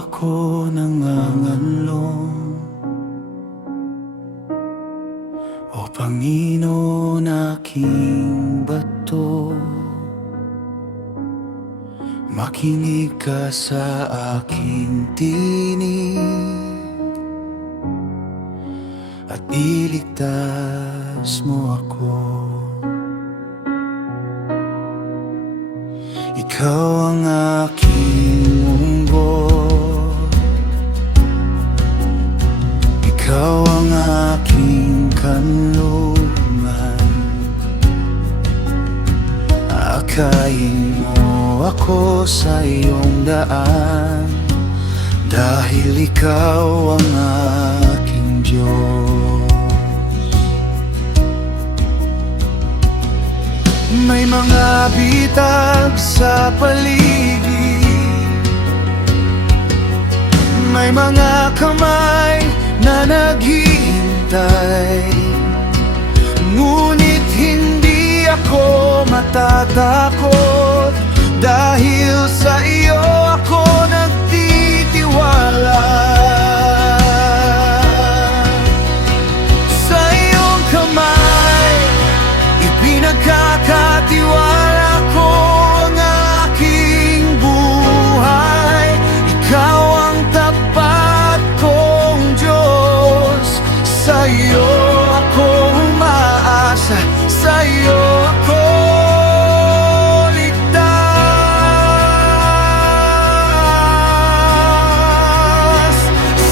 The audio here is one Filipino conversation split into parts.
ako nanganganlong, O Panginoon aking bato. Makinig ka sa aking tinig at iligtas mo ako. Ikaw ang aking unggot, ikaw ang aking kanlungan. Akayin mo ako sa iyong daan, dahil ikaw ang aking Diyos. May mga bitag sa paligid, may mga kamay na naghihintay, ngunit hindi ako matatakot, dahil sa iyo ako nagtitiwala. Sa iyong kamay ipinagkakatiwala ko ang aking buhay. Ikaw ang tapat kong Diyos, sa iyo ako umaasa, sa iyo ako ligtas.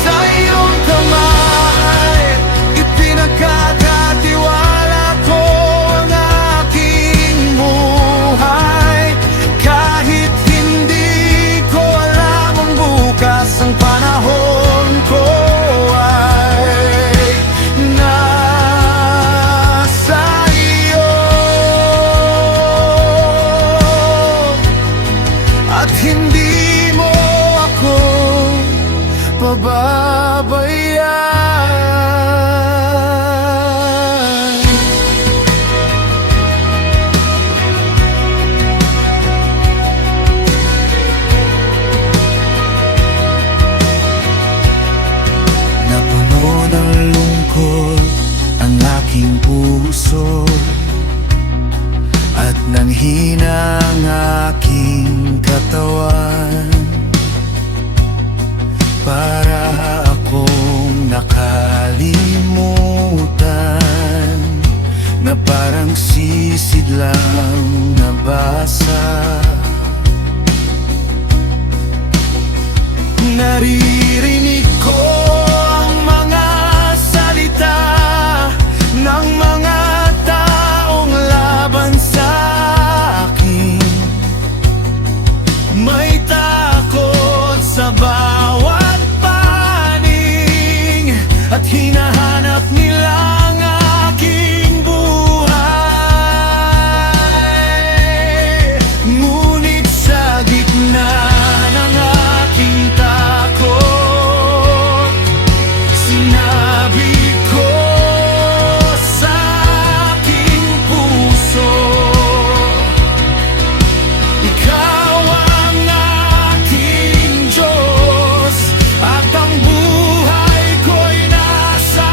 Sa iyong kamay ipinagkakatiwala ko ang aking buhay. Kahit hindi ko alam ang bukas, ang panahon ko ay nasa iyo, at hindi mo ako pababayaan. Napuno ng lungkot ang aking puso, at nanghina ang aking katawan. Para akong nakalimutan, na parang sisid lang nabasa. Naririnig ko ang mga salita ng mga taong laban sa akin. May takot sa bawat panig, at hinahanap nila ang aking buhay. Ngunit sa gitna ng aking takot, sinabi ko sa aking puso, ikaw ang aking Diyos, at ang buhay ko'y nasa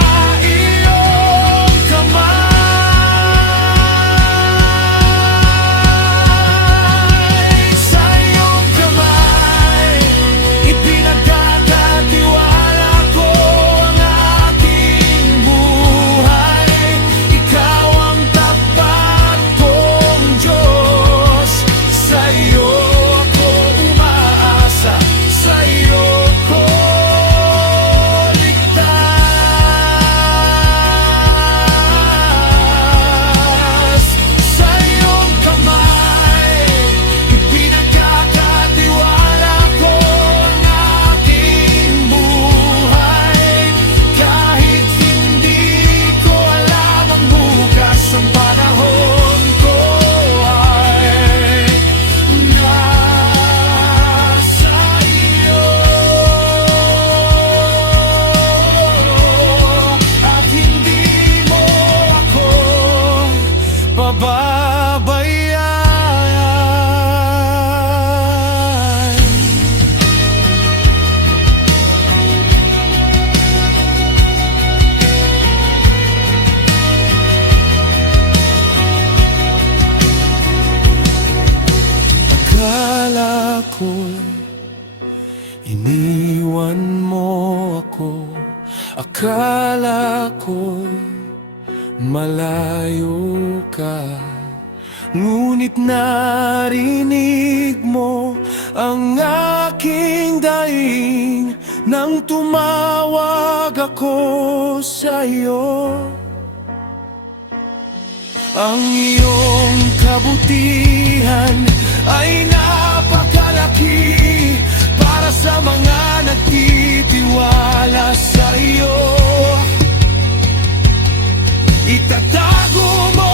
Iniwan mo ako, akala ko'y malayo ka. Ngunit narinig mo ang aking daing nang tumawag ako sa'yo. Ang iyong kabutihan ay napakalaki para sa mga nagtitiwala sa iyo. Itatago mo